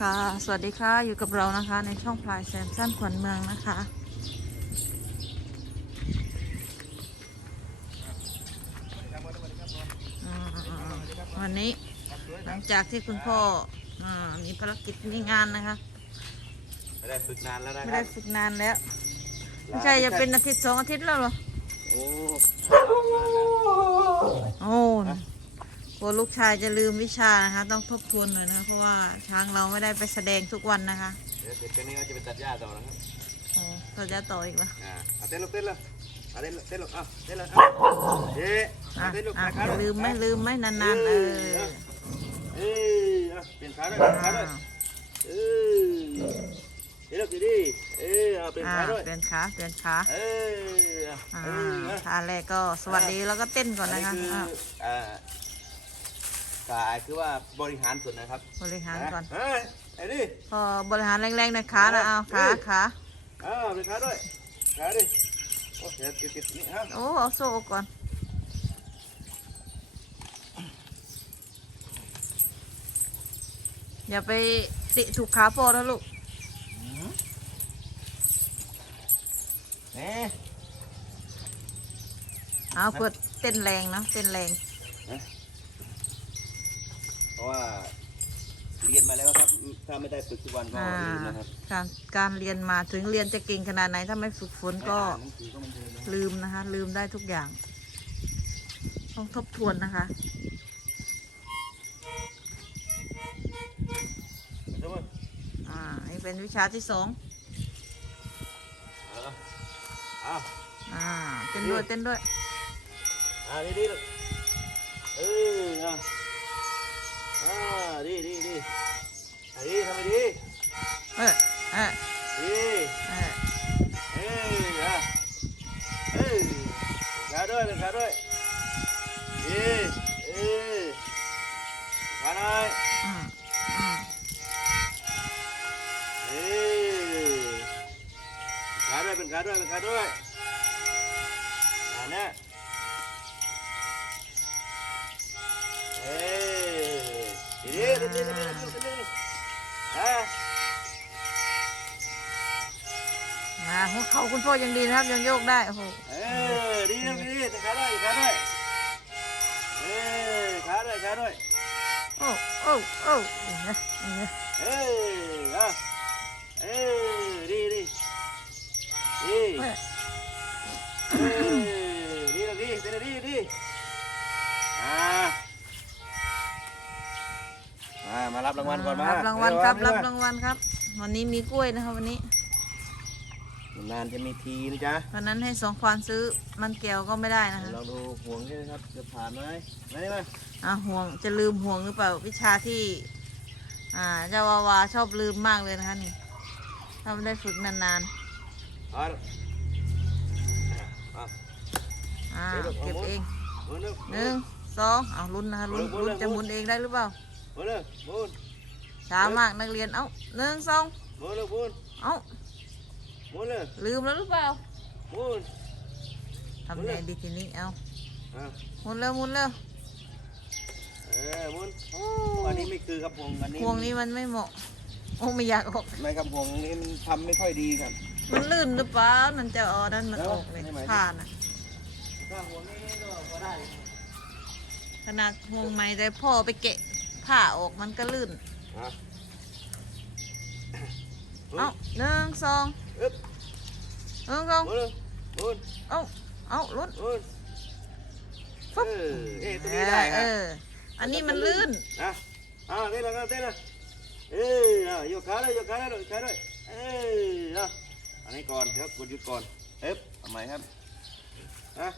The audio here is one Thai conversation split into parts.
ค่ะ สวัสดีค่ะ อยู่กับเรานะคะ ในช่องพลายแซมสั้นขวัญเมืองนะคะอืมวันนี้หลังจากที่คุณพ่ออ่ามีภารกิจมีงานนะคะ ไม่ได้ฝึกนานแล้วนะไม่ครัได้บฝึกนานแล้ว ไม่ใช่จะเป็นอาทิตย์สองอาทิตย์แล้วเหรอ โอ้โอ้ก ลัวลูกชายจะลืมวิชานะคะ ต้องทบทวนหน่อยนะคะเพราะว่าช้างเราไม่ได้ไปแสดงทุกวันนะคะเดี๋ยวเสร็จแค่นี้ก็จะไปตัดหญ้าต่อนะครับโอ้เราจะต่ออีกเหรออ่าเอาเต้นลูกเต้นเลยเอาเต้นลูกเต้นลูกเอาเต้นเลยเอาเอ๊ะอะเอาเต้นลูกอะขาด้วยลืมไหมลืมไหมนานๆเออเอ้ยเอาเปลี่ยนขาด้วยเปลี่ยนขาด้วยเออเดี๋ยวลูกดีๆเออเอาเปลี่ยนอ่าขาด้วยเปลี่ยนขาเปลี่ยนขาเอออ่าเออเอาท่าแรกก็สวัสดีแล้วก็เต้นก่อนนะคะอัคืออะอ่า สายคือว่าบริหารส่วนนะครับบริหารก่อนเฮ้ยไอ้นี่พอบริหารแรงๆนะขานะเอาขาขาอ้าวเป็นขาด้วยขาดิโอ้เดี๋ยวติดติดนี่ฮะโอ้เอาโซ่ก่อนอย่าไปติถูกขาโปนะลูกนี่เอาเพื่อเต้นแรงนะเต้นแรงเพราะ ว่าเรียนมาแล้วครับ ถ้าไม่ได้ฝึกทุกวันก็อ่าลืมนะครับการการเรียนมาถึงเรียนจะเก่งขนาดไหนถ้าไม่ฝึกฝนก็ไม่อ่านหนังสือก็มันเดินนะลืมนะคะ ลืมได้ทุกอย่าง ต้องทบทวนนะคะใช่ไหมอ่านี่เป็นวิชาที่สองเอาละเอาอ่าเต้นด้วยเต้นด้วย เอาดีดีลูกเออเอา Ah, ri, ri, ri. นะหัวเข่าคุณพ่อยังดีนะครับ ยังโยกได้โอ้โหเออดีนะดีขาด้วยขาด้วยเออขาด้วยขาด้วยโอ้โอ้โอ้นี่นะนี่นเออเออามารับรางวัลก่อนมารับรางวัลครับเร็รับวๆรางวัลครับ วันนี้มีกล้วยนะครับวันนี้ นานจะมีทีนะจ๊ะวันนั้นให้สองควานซื้อมันแก้วก็ไม่ได้นะคะลองดูห่วงนี่นะครับจะผ่านไหมมานี่มาอ่าห่วงจะลืมห่วงหรือเปล่าวิชาที่ อ่าเจ้าวาวาชอบลืมมากเลยนะคะนี่ถ้าไม่ได้ฝึกนานเอาเอาๆอ่าเดี๋ยวเก็บเอาหมดเองหมุนเร็วหนึ่งสองเอาลุ้นนะคะลุ้นหมุนลุ้นหมุนจะหมุนเองได้หรือเปล่าหมุนเร็วหมุน ช้ามากนักเรียน เอ้าหนึ่งสองหมุนเร็วหมุนเอ้าหมุนเร็วลืมแล้วหรือเปล่าหมุนทำไงดีทีนี้เอาอะหมุนเร็วหมุนเร็วเออหมุนโอ้อันนี้ไม่คือครับพวงอันนี้พวงนี้มันไม่เหมาะโอ้ไม่อยากออก ไม่ครับพวงนี้มันทำไม่ค่อยดีครับ มันลื่นหรือเปล่ามันจะเอ๋อนั่นมันแล้วออกเลยให้ไหมผ่านอะถ้าพวงนี้ก็ก็ได้ขนาดห่วงไม้แต่พ่อไปเกะผ้าออกมันก็ลื่นอะ เอ้าหนึ่งสองอึ๊บหนึ่งสองหมุนเร็วหมุนเอ้าเอ้าลุ้นหมุนฟึบเออเอ๊ะตัวนี้ได้คเอรับออันนี้มันลื่นอะอะเต้นเลยครับเต้นเลยเอ้ยอะยกขาเลยยกขาเลยยกขาเลยเอ้ยอะอันนี้ก่อนครับกดหยุดก่อนเอ๊บทำไมครับอะ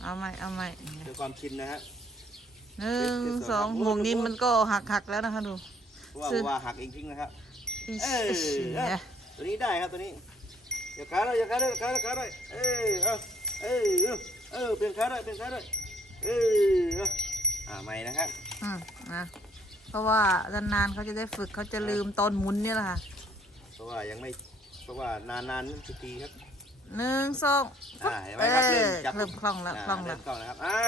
เอาใหม่เอาใหม่ด้วยความชินนะฮะหนึ่งสองห่วงนี้มันก็หักหักๆแล้วนะคะดู เพราะว่าซึ่งว่าหักเองทิ้งนะครับอิ๊เอ้ยเนี่ยอะตัวนี้ได้ครับตัวนี้ยกขาเลยยกขาเลยยกขาเลยยกขาเลยเอ้ยเอาเอ้ยเอาเออเปลี่ยนขาเลยเปลี่ยนขาเลยเอ้ยเอาอ่าใหม่นะครับอืมนะเพราะว่านานๆเขาจะได้ฝึกเขาจะลืมตอนหมุนนี่แหละค่ะเพราะว่ายังไม่เพราะว่านานๆนั่นจะตีครับหนึ่งสองอ่าเห็นไหมครับเริ่มจับเริ่มคล่องแล้วาคล่องแล้วเริ่มคล่องแล้วครับอ่า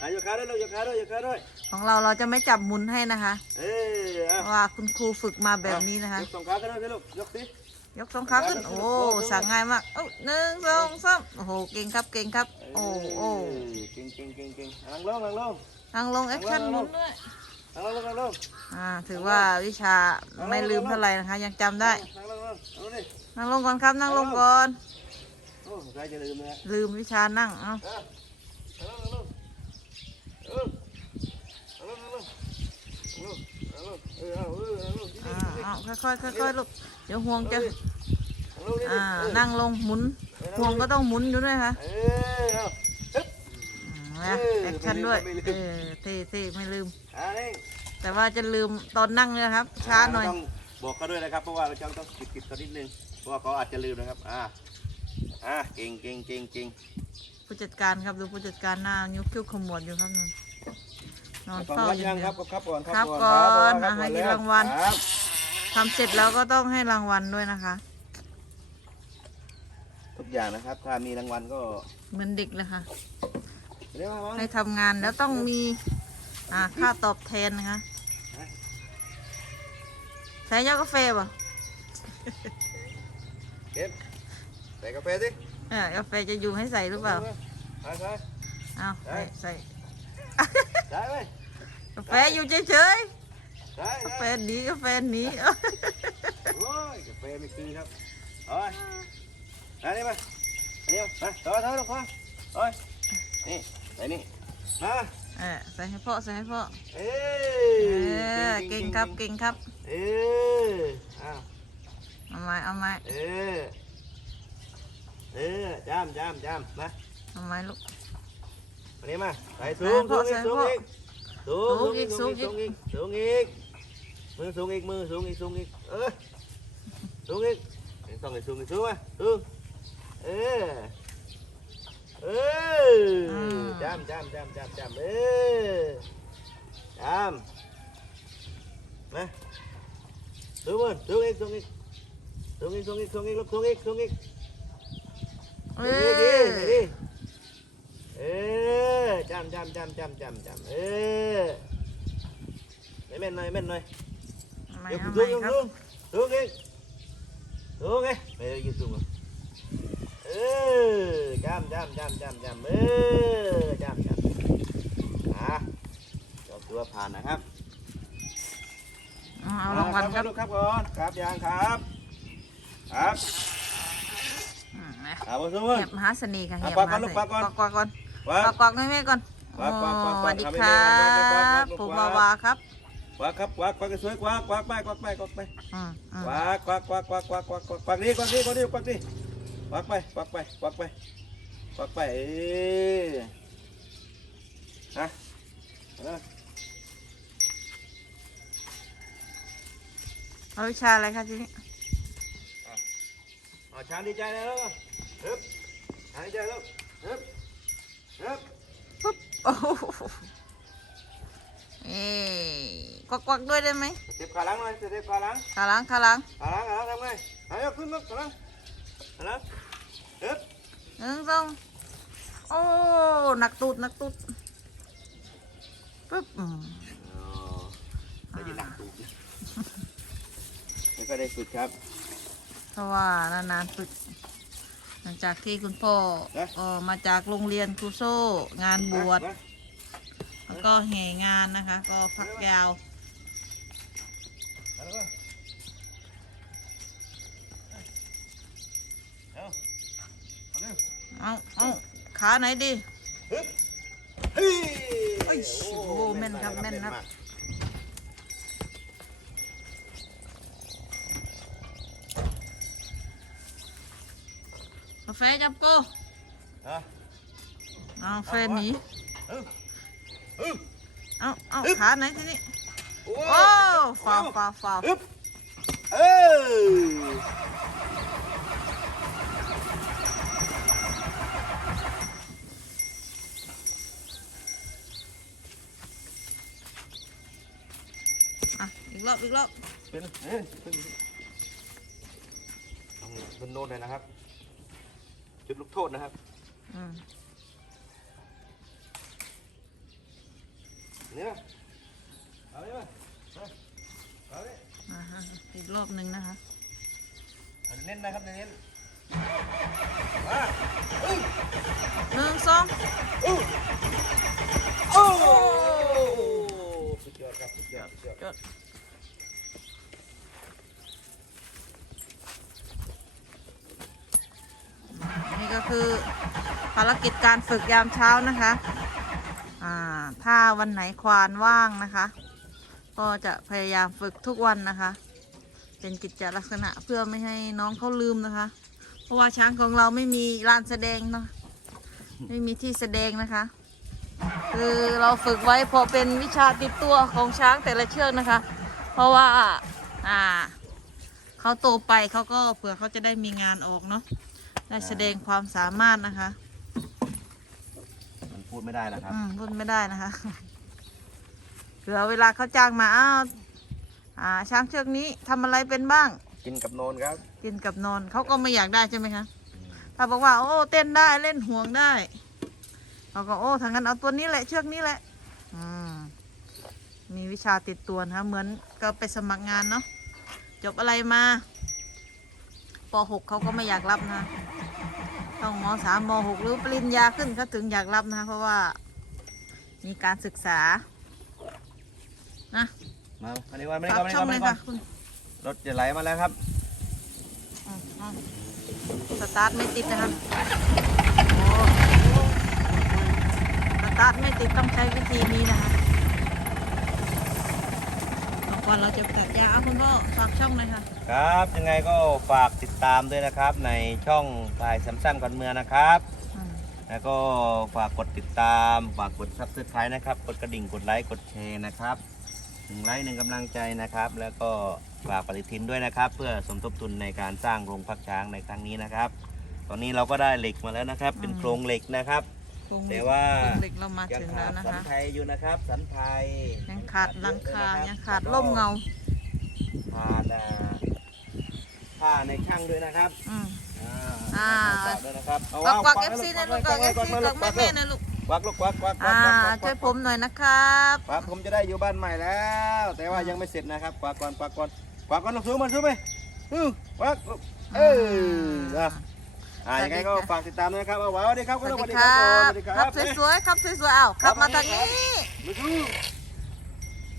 อะยกขาด้วยลูกยกขาด้วยยกขาด้วยของเราเราจะไม่จับหมุนให้นะคะ เออเพอะราะว่าคุณครูฝึกมาแบบนี้นะคะ ยกสองขาขึ้นด้วยสิลูกยกสิ ยกสองขาขึ้น โอ้สั่งง่ายมากเอ้าหนึ่งสองสามโอ้โหเก่งครับเก่งครับ โอ้โอ้เก่งเก่งเก่งเก่งนั่งลงนั่งลงทางลงแอคชั่นหมุนด้วยนั่งลงนั่งลงอ่าถือว่าวิชาไม่ลืมเท่าไหร่นะคะ ยังจำได้นั่งลงนั่งลงดินั่งลงก่อนครับนั่งลงก่อน โอ้ใครจะลืมนะฮะลืมวิชานั่งเอ้า อะนั่งลงนั่งลงเออนั่งลงนั่งลงนั่งลงนั่งลงเออเอาเออนั่งลงอ่าเอาค่อยๆค่อยๆลูกเดี๋ยวห่วงจะนั่งลงดิอ่านั่งลงหมุนห่วงก็ต้องหมุนอยู่ด้วยค่ะเออเอาฮึบอืมนะแอคชั่นด้วยเออเท่เท่ไม่ลืม แต่ว่าจะลืมตอนนั่งเนี่ยนะครับ ช้าหน่อยบอกเขาด้วยนะครับ เพราะว่าเราจะต้องติดติดๆเขานิดนึง เพราะว่าเขาอาจจะลืมนะครับ อ่า อ่าเก่งเก่งเก่งเก่งผู้จัดการครับดูผู้จัดการหน้านิ้วคิ้วขมวดอยู่ครับนอน นอนฟังเฝ้ารับอยัย่างงเดีคยรัวบครับก่อนครับก่อนก่อนครับอะให้กินแล้รางวัล ครับทำเสร็จแล้วก็ต้องให้รางวัลด้วยนะคะ ทุกอย่างนะครับ ถ้ามีรางวัลก็เหมือนเด็กเลยค่ะ เรียกว่ามาให้ทำงานแล้วต้องมีอ่าค่าตอบแทนนะคะใส่ยากาแฟป่ะเก็บใส่กาแฟสิเออกาแฟจะอยู่ให้ใส่หรือเปล่า ใส่ใส่ เอาใส่ใส่ ใส่ไปกาแฟอยู่เฉยใส่ๆกาแฟใส่หนีกาแฟหนีโอ้ยกาแฟไม่คือครับโอ้ยอันนี้มาอันนี้มาต่อต่อต่อต่อโอ้ยนี่ใส่นี่มาเออใส่ให้พ่อใส่ให้พ่อเอ้เอยอเก่งครับเก่งครับเอออ้าวเอาไม้เอาไม้เออเออจำจำจำมาเอาไม้ลูก อันนี้มาใส่สูงสูงอีกสูงอีกสูงสูงอีกสูสูงงอีอีกกสูงอีกมือสูงอีกมือสูงอีกสูงอีกเออสูงอีกต้องให้สูงอีกสูงมาสูงเออเออจำจำจำจำจำเออจำมาสูงมือสูงอีกสูงอีกสูงอีกสูงอีกสูงอีกลูกสูงอีกสูงอีกเอดีอดีดี เออจำจำจำจำจำจำเออให้แม่นหน่อยแม่นหน่อยเอาไม้ยกเอาสูไม้งยกครับสูงสูงเองสูงไงเออยืนสูงอะเออจำจำจำจำจำเออจำจำอะยกตัวผ่านนะครับเอาเอารางวัลครับลูกครับก่อนครับยางครับ ครับอืมนะอ่าบนสูงเหียบมหาเสน่ห์ค่ะอะเหียบปากมก่อหานเสลูกน่ปากก่อนห์กวักก่อน ว้ากวักกวักให้แม่ก่อนกวักกวักกวักโอ้กวักสวัสดีทำให้คแม่รักวักกวักกวักบกวักผมวาวาครับกวักครับกวักกวักสวยกวักกวักไปกวักไปกวักไปอืมอืมกวักกวักกวักกวักกวักกวักกวักกวักนี่กวักนี่กวักนี่กวักนี่กวักไปกวักไปกวักไปกวักไปเอ้ยฮะเอาเอาวิชาอะไรคะทีนี้เอาช้างดีใจเลยลูกฮึบช้างดีใจลูกฮึบฮึบ ปุ๊บโอ้โหเอ้กวักกวักด้วยได้ไหมเจ็บขาหลังหน่อยเจ็บขาหลังขาหลังขาหลังขาหลังขาหลังทำไงเอายกขึ้นลูกขาหลังขาหลังฮึบหนึ่งสองโอ้หนักตูดหนักตูดปุ๊บอืมอ๋อไม่ได้หนักตูดไม่ค่อยได้ฝึกครับเพราะว่านานๆฝึก หลังจากที่คุณพ่อนะเออมาจากโรงเรียนครูโซ่ งานบวชมาแล้วก็แห่งานนะคะ ก็พักยาวมาแล้วเอาเอาเร็วเอาเอาขาไหนดีฮึบเฮ้ยโอ้ยโอ้แม่นครับ แม่นครับากกาแฟจับโก้อะเอาแฟนหนีฮึบฮึบเอาเอาขาไหนทีนี้โอ้โอ้ฟาวฟาวฟาวฮึบเอออะอีกรอบอีกรอบเป็นเอ้ยเป็นต้องเป็นโน้ตเลยนะครับ จุดลูกโทษนะครับอืมเนี่ยเอาเลยมาเอาเลยอ่าฮะอีกรอบหนึ่งนะคะ เอาเน้นนะครับเน้นหนึ่งสองโอ้สุดยอดครับสุดยอดสุดยอด จด คือภารกิจการฝึกยามเช้านะคะถ้าวันไหนควานว่างนะคะ ก็จะพยายามฝึกทุกวันนะคะ เป็นกิจลักษณะเพื่อไม่ให้น้องเขาลืมนะคะ เพราะว่าช้างของเราไม่มีลานแสดงเนาะไม่มีที่แสดงนะคะ คือเราฝึกไว้พอเป็นวิชาติดตัวของช้างแต่ละเชือกนะคะ เพราะว่าอ่าเขาโตไปเขาก็เผื่อเขาจะได้มีงานออกเนาะ ได้แสดงความสามารถนะคะมันพูดไม่ได้นะครับ อืมพูดไม่ได้นะคะเผื่อเวลาเขาจ้างมาอ้าวอ่าช้างเชือกนี้ทำอะไรเป็นบ้าง กินกับโนนครับกินกับนอนเขาก็ไม่อยากได้ใช่ไหมคะถ้าบอกว่า โอ้เต้นได้เล่นห่วงได้เขาก็โอ้ทางนั้นเอาตัวนี้แหละเชือกนี้แหละ อืมมีวิชาติดตัวนะคะเหมือนก็ไปสมัครงานเนาะจบอะไรมาป .6 เขาก็ไม่อยากรับนะ ต้องม .3 ม .6 หรือปริญญาขึ้นเขาถึงอยากรับนะคะเพราะว่ามีการศึกษานะมามาดีกว่ามาดีฝากกว่ามาดีช่กองว่าเลมายดีกค่ะว่าคุณรถจะไหลมาแล้วครับอืมอืมสตาร์ทไม่ติดนะครับโอ้สตาร์ทไม่ติดต้องใช้วิธีนี้นะคะ ก่อนเราจะตัดยาเอาคุณพ่อฝากช่องเลยค่ะครับยังไงก็ฝากติดตามด้วยนะครับ ในช่องพายสัมสั้นก่อนเมืองนะครับ อืมแล้วก็ฝากกดติดตามฝากกดซับสไครต์นะครับกดกระดิ่งกดไลค์กดแชร์นะครับหนึ่งไลค์หนึ่งกำลังใจนะครับ แล้วก็ฝากปฏิทินด้วยนะครับ เพื่อสมทบทุนในการสร้างโรงพักช้างในครั้งนี้นะครับ ตอนนี้เราก็ได้เหล็กมาแล้วนะครับ เป็นโครงเหล็กนะครับ โครงแต่ว่าโครงเหล็กเรามายังถึงขาแล้วดนะสันคะ ไทยอยู่นะครับ สันไทยยังขาดหลังคาเอะนะครับยังขาดร่มเงา ขาดอ่าผ้าในช่างด้วยนะครับอืม อ่าอ่าฝากด้วยนะครับเอาฝากกวักไเอฟซีนะลูกกวักเอฟซีกวักแม่แม่ๆนะลูกควักลูกควักควักควัอ่ากควักควัก ช่วยผมหน่อยนะครับครับผมจะได้อยู่บ้านใหม่แล้ว แต่ว่ายังไม่เสร็จนะครับควักก่อนควักก่อนควักก่อนลูกสูงมันสูงไปอือควักลูกเอออะ อ่ายังไงก็ฝากติดตามด้วยนะครับเอาไว้สวัสดีครับสวัสสวัสดีดีคครัรับบสวัสดีคครัรับบสวยๆครับสวยๆอ้าวขับมาทางนี้ลูกสูง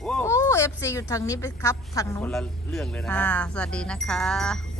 โอ้โอ้เอฟซีอยู่ทางนี้ไปครับทางคนู้นนละเรื่องเลยนะคอ่ารับสวัสดีนะคะ